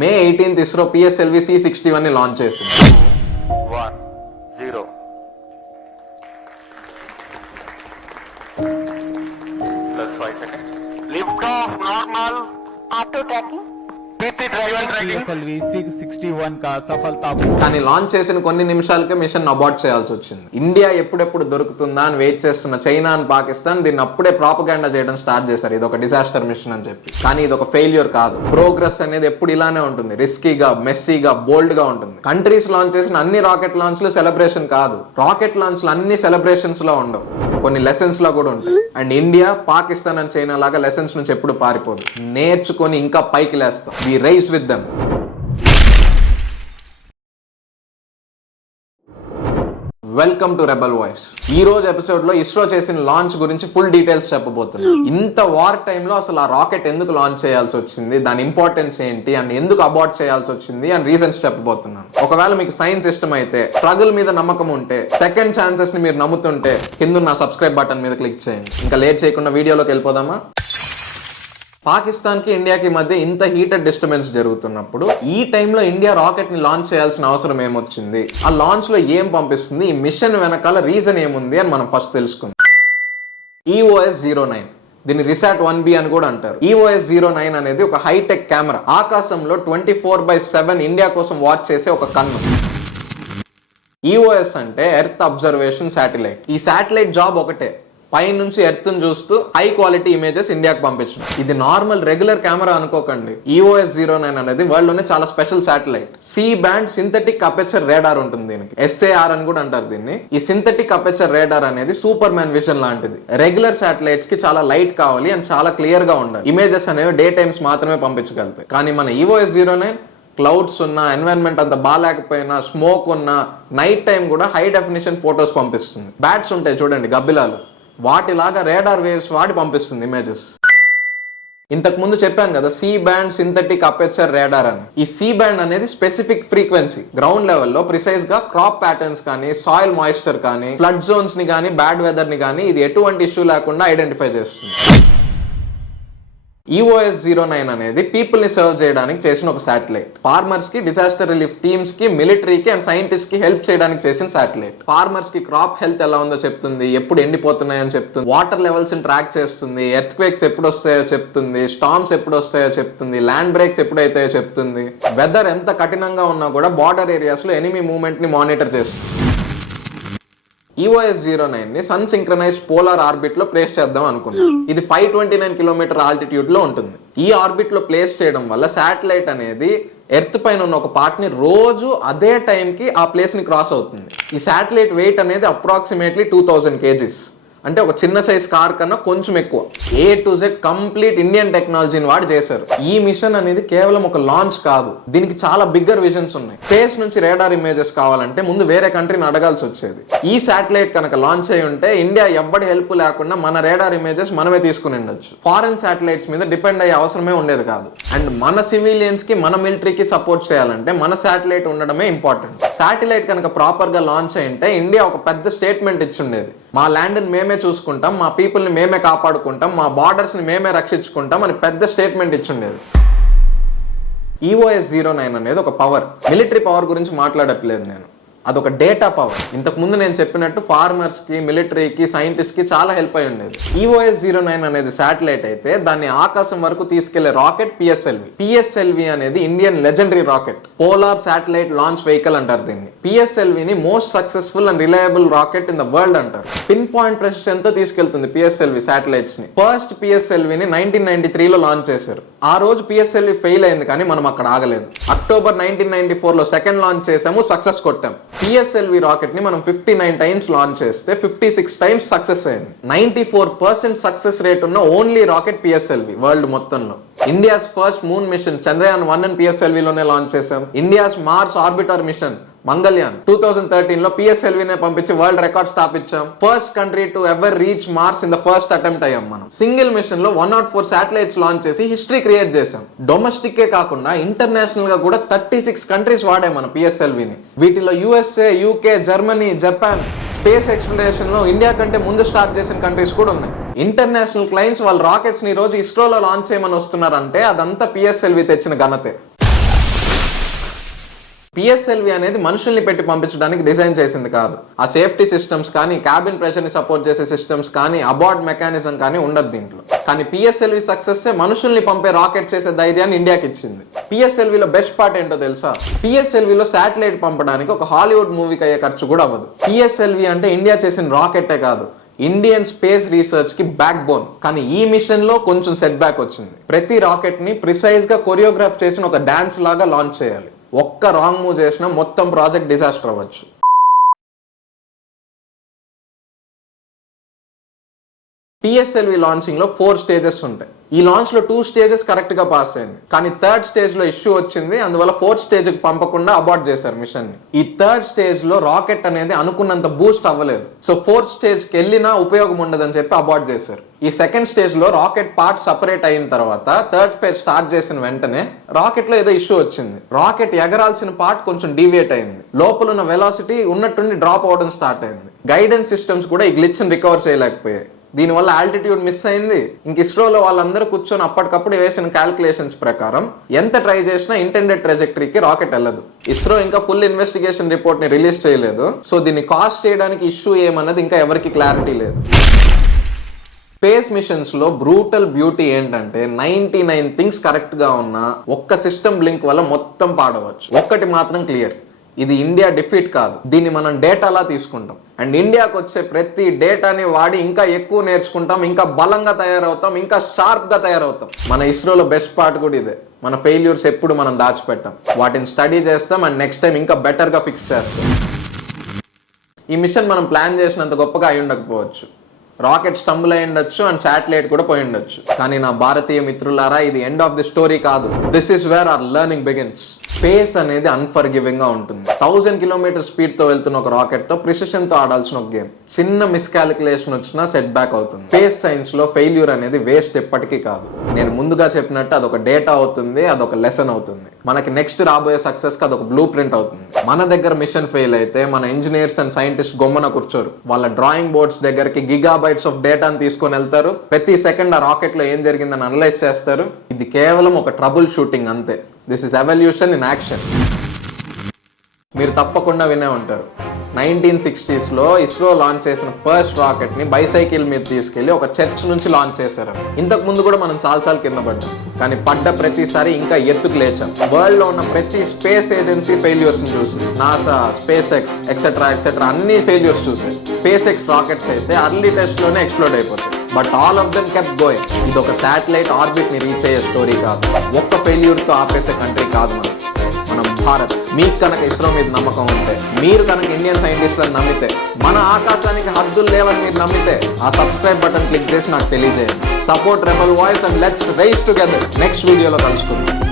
మే 18th ISRO PSLV C61 ని launch చేసింది. 2 1 0 plus 5 seconds. Lift off normal. Auto trekking PT driver tracking. PSLV C61 का सफलता కానీ launch చేసిన కొన్ని నిమిషాలకే మిషన్ అబార్ట్ చేయాల్సి వచ్చింది. ఇండియా ఎప్పుడెప్పుడు దొరుకుతుందా అని వెయిట్ చేస్తున్న చైనా అండ్ పాకిస్తాన్ దీన్ని అప్పుడే ప్రాపగాండా చేయడం స్టార్ట్ చేశారు. ఇది ఒక డిజాస్టర్ మిషన్ అని చెప్పి. కానీ ఇది ఒక ఫెయిల్యూర్ కాదు. ప్రోగ్రెస్ అనేది ఎప్పుడు ఇలానే ఉంటుంది, రిస్కీగా, మెస్సీగా, బోల్డ్ గా ఉంటుంది. కంట్రీస్ లాంచ్ చేసిన అన్ని రాకెట్ లాంచ్లు సెలబ్రేషన్ కాదు. రాకెట్ లాంచ్లు అన్ని సెలబ్రేషన్స్ లో ఉండవు, కొన్ని లెసన్స్ లో కూడా ఉంటాయి. And India, Pakistan and China లాగా లెసన్స్ నుంచి ఎప్పుడు పారిపోదు. నేర్చుకొని ఇంకా పైకి లేస్తాం. We rise with them. Welcome to rebel voice. ఈ రోజు ఎపిసోడ్ లో ఇస్రో చేసిన లాంచ్ గురించి ఫుల్ డీటెయిల్స్ చెప్పబోతున్నాను. ఇంత వార్ టైంలో అసలు ఆ రాకెట్ ఎందుకు లాంచ్ చేయాల్సి వచ్చింది, దాని ఇంపార్టెన్స్ ఏంటి, అండ్ ఎందుకు అబార్ట్ చేయాల్సి వచ్చింది అని రీజన్స్ చెప్పబోతున్నాను. ఒకవేళ మీకు సైన్స్ ఇష్టం అయితే, స్ట్రగుల్ మీద నమ్మకం ఉంటే, సెకండ్ ఛాన్సెస్ ని మీరు నమ్ముతుంటే కింద నా సబ్స్క్రైబ్ బటన్ మీద క్లిక్ చేయండి. ఇంకా లేట్ చేయకుండా వీడియోలోకి వెళ్ళిపోదామా? పాకిస్తాన్కి ఇండియాకి మధ్య ఇంత హీటెడ్ డిస్టర్బెన్స్ జరుగుతున్నప్పుడు ఈ టైంలో ఇండియా రాకెట్ ని లాంచ్ చేయాల్సిన అవసరం ఏమొచ్చింది, ఆ లాంచ్ లో ఏం పంపిస్తుంది, ఈ మిషన్ వెనకాల రీజన్ ఏముంది అని మనం ఫస్ట్ తెలుసుకుందాం. EOS-09, దీన్ని రిసాట్ 1B అని కూడా అంటారు. EOS-09 అనేది ఒక హైటెక్ కెమెరా. ఆకాశంలో 24/7 ఇండియా కోసం వాచ్ చేసే ఒక కన్ను. EOS అంటే ఎర్త్ అబ్జర్వేషన్ శాటిలైట్. ఈ శాటిలైట్ జాబ్ ఒకటే, పై నుంచి ఎర్త్ ను చూస్తూ హై క్వాలిటీ ఇమేజెస్ ఇండియాకి పంపించడం. ఇది నార్మల్ రెగ్యులర్ కెమెరా అనుకోకండి. EOS-09 అనేది వరల్డ్ లోనే చాలా special satellite. C band synthetic aperture radar ఉంటుంది దీనికి. SAR అని కూడా అంటారు దీన్ని. ఈ సింథటిక్ అపెచర్ రేడార్ అనేది సూపర్ మ్యాన్ విజన్ లాంటిది. రెగ్యులర్ శాటిలైట్స్ కి చాలా లైట్ కావాలి అండ్ చాలా క్లియర్ గా ఉండాలి. ఇమేజెస్ అనేవి డే టైమ్స్ మాత్రమే పంపించగలుగుతాయి. కానీ మన EOS-09 క్లౌడ్స్ ఉన్నా, ఎన్వైరన్మెంట్ అంత బాగాలేకపోయినా, స్మోక్ ఉన్నా, నైట్ టైం కూడా హై డెఫినిషన్ ఫొటోస్ పంపిస్తుంది. బ్యాట్స్ ఉంటాయి చూడండి, గబ్బిలాలు, వాటిలాగా రేడార్ వేవ్స్ వాడి పంపిస్తుంది ఇమేజెస్. ఇంతకు ముందు చెప్పాను కదా C band synthetic aperture radar అని. ఈ సి బ్యాండ్ అనేది స్పెసిఫిక్ ఫ్రీక్వెన్సీ. గ్రౌండ్ లెవెల్లో ప్రిసైజ్ గా క్రాప్ ప్యాటర్న్స్ కానీ, సాయిల్ మాయిశ్చర్ కానీ, ఫ్లడ్ జోన్స్ ని కానీ, బ్యాడ్ వెదర్ ని కానీ ఇది ఎటువంటి ఇష్యూ లేకుండా ఐడెంటిఫై చేస్తుంది. EOS-09 అనేది పీపుల్ ని సర్వ్ చేయడానికి చేసిన ఒక శాటిలైట్. ఫార్మర్స్ కి, డిజాస్టర్ రిలీఫ్ టీమ్స్ కి, మిలిటరీకి అండ్ సైంటిస్ట్ కి హెల్ప్ చేయడానికి చేసిన శాటిలైట్. ఫార్మర్స్ కి క్రాప్ హెల్త్ ఎలా ఉందో చెప్తుంది, ఎప్పుడు ఎండిపోతున్నాయని చెప్తుంది, వాటర్ లెవెల్స్ ని ట్రాక్ చేస్తుంది, ఎర్త్ క్వేక్స్ ఎప్పుడు వస్తాయో చెప్తుంది, స్టార్మ్స్ ఎప్పుడు వస్తాయో చెప్తుంది, ల్యాండ్ బ్రేక్స్ ఎప్పుడైతాయో చెప్తుంది. వెదర్ ఎంత కఠినంగా ఉన్నా కూడా బార్డర్ ఏరియాస్ లో ఎనిమీ మూవ్మెంట్ ని మానిటర్ చేస్తుంది. EOS-09 ని సన్ సింక్రనైజ్ పోలార్ ఆర్బిట్ లో ప్లేస్ చేద్దాం అనుకున్నాం. ఇది 529 కిలోమీటర్ ఆల్టిట్యూడ్ లో ఉంటుంది. ఈ ఆర్బిట్ లో ప్లేస్ చేయడం వల్ల శాటిలైట్ అనేది ఎర్త్ పైన ఉన్న ఒక పార్ట్ ని రోజు అదే టైం కి ఆ ప్లేస్ ని క్రాస్ అవుతుంది. ఈ శాటిలైట్ వెయిట్ అనేది అప్రాక్సిమేట్లీ 2000 kgs. అంటే ఒక చిన్న సైజ్ కార్ కన్నా కొంచెం ఎక్కువ. A to Z complete Indian టెక్నాలజీని వాడి చేశారు. ఈ మిషన్ అనేది కేవలం ఒక లాంచ్ కాదు, దీనికి చాలా బిగ్గర్ విజన్స్ ఉన్నాయి. స్పేస్ నుంచి రేడార్ ఇమేజెస్ కావాలంటే ముందు వేరే కంట్రీని అడగాల్సి వచ్చేది. ఈ శాటిలైట్ కనుక లాంచ్ అయి ఉంటే ఇండియా ఎవ్వడి హెల్ప్ లేకుండా మన రేడార్ ఇమేజెస్ మనమే తీసుకుని ఉండొచ్చు. ఫారెన్ శాటిలైట్స్ మీద డిపెండ్ అయ్యే అవసరమే ఉండేది కాదు. అండ్ మన సివిలియన్స్ కి, మన మిలిటరీకి సపోర్ట్ చేయాలంటే మన శాటిలైట్ ఉండడమే ఇంపార్టెంట్. శాటిలైట్ కనుక ప్రాపర్ గా లాంచ్ అయి ఉంటే ఇండియా ఒక పెద్ద స్టేట్మెంట్ ఇచ్చి ఉండేది. మా ల్యాండ్ ని మేమే చూసుకుంటాం, మా పీపుల్ ని మేమే కాపాడుకుంటాం, మా బార్డర్స్ ని మేమే రక్షించుకుంటాం అని పెద్ద స్టేట్మెంట్ ఇచ్చుండేది. EOS-09 అనేది ఒక పవర్. మిలిటరీ పవర్ గురించి మాట్లాడట్లేదు నేను, అదొక డేటా పవర్. ఇంతకు ముందు నేను చెప్పినట్టు ఫార్మర్స్ కి, మిలిటరీకి, సైంటిస్ట్ కి చాలా హెల్ప్ అయి ఉండేది. EOS-09 అనేది శాటిలైట్ అయితే దాన్ని ఆకాశం వరకు తీసుకెళ్లే రాకెట్ PSLV అనేది Indian legendary rocket. Polar satellite launch vehicle అంటారు దీన్ని. PSLV ని most successful and reliable rocket in the world అంటారు. పిన్ పాయింట్ ప్రెసిషన్ తో తీసుకెళ్తుంది PSLV శాటిలైట్స్ ని. ఫస్ట్ PSLV ని 1993 లో లాంచ్ చేశారు. ఆ రోజు PSLV ఫెయిల్ అయింది, కానీ మనం అక్కడ ఆగలేదు. అక్టోబర్ 1994 లో సెకండ్ లాంచ్ చేసాము, సక్సెస్ కొట్టాం. PSLV రాకెట్ ని మనం 59 టైమ్స్ లాంచ్ చేస్తే 56 టైమ్స్ సక్సెస్ అయింది. 94% సక్సెస్ రేట్ ఉన్న ఓన్లీ రాకెట్ PSLV వరల్డ్ మొత్తంలో. India's first moon mission Chandrayaan 1 PSLV లోనే లాంచ్ చేసాం. India's Mars orbiter mission Mangalyaan 2013 లో PSLV నే పంపించి వరల్డ్ రికార్డ్ స్థాపించాం. First country to ever reach Mars in the first attempt అయ్యాం మనం. సింగిల్ మిషన్ లో 104 శాటిలైట్స్ లాంచ్ చేసి హిస్టరీ క్రియేట్ చేసాం. డొమెస్టిక్ ఏ కాకుండా ఇంటర్నేషనల్ గా కూడా 36 కంట్రీస్ వాడాం మన PSLV ని. వీటిలో USA, UK, Germany, Japan space exploration లో ఇండియా కంటే ముందు స్టార్ట్ చేసిన కంట్రీస్ కూడా ఉన్నాయి. ఇంటర్నేషనల్ క్లయింట్స్ వాళ్ళ రాకెట్స్ ని రోజు ఇస్రోలో లాంచ్ చేయమని వస్తున్నారంటే అదంతా PSLV తెచ్చిన ఘనతే. పిఎస్ఎల్వి అనేది మనుషుల్ని పెట్టి పంపించడానికి డిజైన్ చేసింది కాదు. ఆ సేఫ్టీ సిస్టమ్స్ కానీ, క్యాబిన్ ప్రెషర్ ని సపోర్ట్ చేసే సిస్టమ్స్ కానీ, అబార్డ్ మెకానిజం కానీ ఉండదు దీంట్లో. కానీ పిఎస్ఎల్వి సక్సెస్ మనుషుల్ని పంపే రాకెట్ చేసే ధైర్యాన్ని ఇండియాకి ఇచ్చింది. పిఎస్ఎల్విలో బెస్ట్ పార్ట్ ఏంటో తెలుసా? పిఎస్ఎల్విలో శాటిలైట్ పంపడానికి ఒక హాలీవుడ్ మూవీకి అయ్యే ఖర్చు కూడా అవ్వదు. పిఎస్ఎల్వి అంటే ఇండియా చేసిన రాకెటే కాదు, ఇండియన్ స్పేస్ రీసెర్చ్ కి బ్యాక్ బోన్. కానీ ఈ మిషన్ లో కొంచెం సెట్ బ్యాక్ వచ్చింది. ప్రతి రాకెట్ ని ప్రిసైజ్ గా కొరియోగ్రాఫ్ చేసిన ఒక డాన్స్ లాగా లాంచ్ చేయాలి. ఒక్క రాంగ్ మూవ్ చేసినా మొత్తం ప్రాజెక్ట్ డిజాస్టర్ అవ్వచ్చు. పిఎస్ఎల్వి లాంచింగ్ లో 4 స్టేజెస్ ఉంటాయి. ఈ లాంచ్ లో 2 స్టేజెస్ కరెక్ట్ గా పాస్ అయింది. కానీ 3rd స్టేజ్ లో ఇష్యూ వచ్చింది. అందువల్ల 4th స్టేజ్ కి పంపకుండా అబార్ట్ చేశారు మిషన్ ని. ఈ 3rd స్టేజ్ లో రాకెట్ అనేది అనుకున్నంత బూస్ట్ అవ్వలేదు. సో 4th స్టేజ్ కి వెళ్ళినా ఉపయోగం ఉండదని చెప్పి అబార్ట్ చేశారు. ఈ 2nd స్టేజ్ లో రాకెట్ పార్ట్ సపరేట్ అయిన తర్వాత 3rd ఫేజ్ స్టార్ట్ చేసిన వెంటనే రాకెట్ లో ఏదో ఇష్యూ వచ్చింది. రాకెట్ ఎగరాల్సిన పార్ట్ కొంచెం డీవియేట్ అయింది. లోపల ఉన్న వెలాసిటీ ఉన్నట్టుండి డ్రాప్ అవ్వడం స్టార్ట్ అయింది. గైడెన్స్ సిస్టమ్స్ కూడా ఈ గ్లిచ్ ని రికవర్ చేయలేకపోయాయి. దీనివల్ల ఆల్టిట్యూడ్ మిస్ అయింది. ఇంక ఇస్రోలో వాళ్ళందరూ కూర్చొని అప్పటికప్పుడు వేసిన క్యాల్కులేషన్స్ ప్రకారం ఎంత ట్రై చేసినా ఇంటెండెడ్ ట్రాజెక్టరీకి రాకెట్ వెళ్ళదు. ఇస్రో ఇంకా ఫుల్ ఇన్వెస్టిగేషన్ రిపోర్ట్ ని రిలీజ్ చేయలేదు. సో దీన్ని కాస్ట్ చేయడానికి ఇష్యూ ఏమన్నది ఇంకా ఎవరికి క్లారిటీ లేదు. స్పేస్ మిషన్స్ లో బ్రూటల్ బ్యూటీ ఏంటంటే 99 థింగ్స్ కరెక్ట్ గా ఉన్నా ఒక్క సిస్టమ్ బ్లింక్ వల్ల మొత్తం పాడవచ్చు. ఒక్కటి మాత్రం క్లియర్, ఇది ఇండియా డిఫీట్ కాదు, దీన్ని మనం డేటాలా తీసుకుంటాం. అండ్ ఇండియాకి వచ్చే ప్రతి డేటాని వాడి ఇంకా ఎక్కువ నేర్చుకుంటాం, ఇంకా బలంగా తయారవుతాం, ఇంకా షార్ప్ గా తయారవుతాం. మన ఇస్రోలో బెస్ట్ పార్ట్ కూడా ఇదే. మన ఫెయిల్యూర్స్ ఎప్పుడు మనం దాచిపెట్టాం, వాటిని స్టడీ చేస్తాం అండ్ నెక్స్ట్ టైం ఇంకా బెటర్ గా ఫిక్స్ చేస్తాం. ఈ మిషన్ మనం ప్లాన్ చేసినంత గొప్పగా అయి ఉండకపోవచ్చు, రాకెట్ స్టంబుల్ అయి ఉండొచ్చు అండ్ శాటిలైట్ కూడా పోయి ఉండొచ్చు. కానీ నా భారతీయ మిత్రులారా, ఇది ఎండ్ ఆఫ్ ది స్టోరీ కాదు. This is where hour learning begins. Space అనేది అన్ఫర్గివింగ్ గా ఉంటుంది. 1000 కిలోమీటర్ స్పీడ్ తో వెళ్తున్న ఒక రాకెట్ తో ప్రిసిషన్ తో ఆడాల్సిన ఒక గేమ్. చిన్న మిస్కాలిక్యులేషన్ వచ్చినా సెట్ బ్యాక్ అవుతుంది. స్పేస్ సైన్స్ లో ఫెయిల్యూర్ అనేది వేస్ట్ ఎప్పటికీ కాదు. నేను ముందుగా చెప్పినట్టు అదొక డేటా అవుతుంది, అదొక లెసన్ అవుతుంది. మనకి నెక్స్ట్ రాబోయే సక్సెస్ కి అదొక బ్లూ ప్రింట్ అవుతుంది. మన దగ్గర మిషన్ ఫెయిల్ అయితే మన ఇంజనీర్స్ అండ్ సైంటిస్ట్ గొమ్మన కూర్చోరు. వాళ్ళ డ్రాయింగ్ బోర్డ్స్ దగ్గరికి గిగాబైట్స్ ఆఫ్ డేటాను తీసుకొని వెళ్తారు. ప్రతి సెకండ్ ఆ రాకెట్ లో ఏం జరిగిందని అనలైజ్ చేస్తారు. ఇది కేవలం ఒక ట్రబుల్ షూటింగ్ అంతే. This is evolution in action. మీరు తప్పకుండా వినే ఉంటారు, 1960s లో ఇస్రో లాంచ్ చేసిన ఫస్ట్ రాకెట్ ని బైసైకిల్ మీద తీసుకెళ్లి ఒక చర్చ్ నుంచి లాంచ్ చేశారు. ఇంతకు ముందు కూడా మనం చాలాసార్లు కింద పడ్డాం, కానీ పడ్డ ప్రతిసారి ఇంకా ఎత్తుకు లేచాం. వరల్డ్ లో ఉన్న ప్రతి స్పేస్ ఏజెన్సీ ఫెయిల్యూర్స్ ని చూసి, నాసా, స్పేస్ ఎక్స్ ఎక్సెట్రా అన్ని ఫెయిల్యూర్స్ చూసాయి. స్పేస్ ఎక్స్ రాకెట్స్ అయితే అర్లీ టెస్ట్ లోనే ఎక్స్ప్లోడ్ అయిపోతాయి. But all of them kept going. ఇది ఒక శాటిలైట్ ఆర్బిట్ ని రీచ్ అయ్యే స్టోరీ కాదు, ఒక్క ఫెయిల్యూర్ తో ఆపేసే కంట్రీ కాదు మనం భారత్. మీకు కనుక ఇస్రో మీద నమ్మకం ఉంటే, మీరు కనుక ఇండియన్ సైంటిస్టులను నమ్మితే, మన ఆకాశానికి హద్దులు లేవని మీరు నమ్మితే, ఆ సబ్స్క్రైబ్ బటన్ క్లిక్ చేసి నాకు తెలియజేయండి. Support rebel voice and let's rise together. Next వీడియోలో కలుసుకుందాం.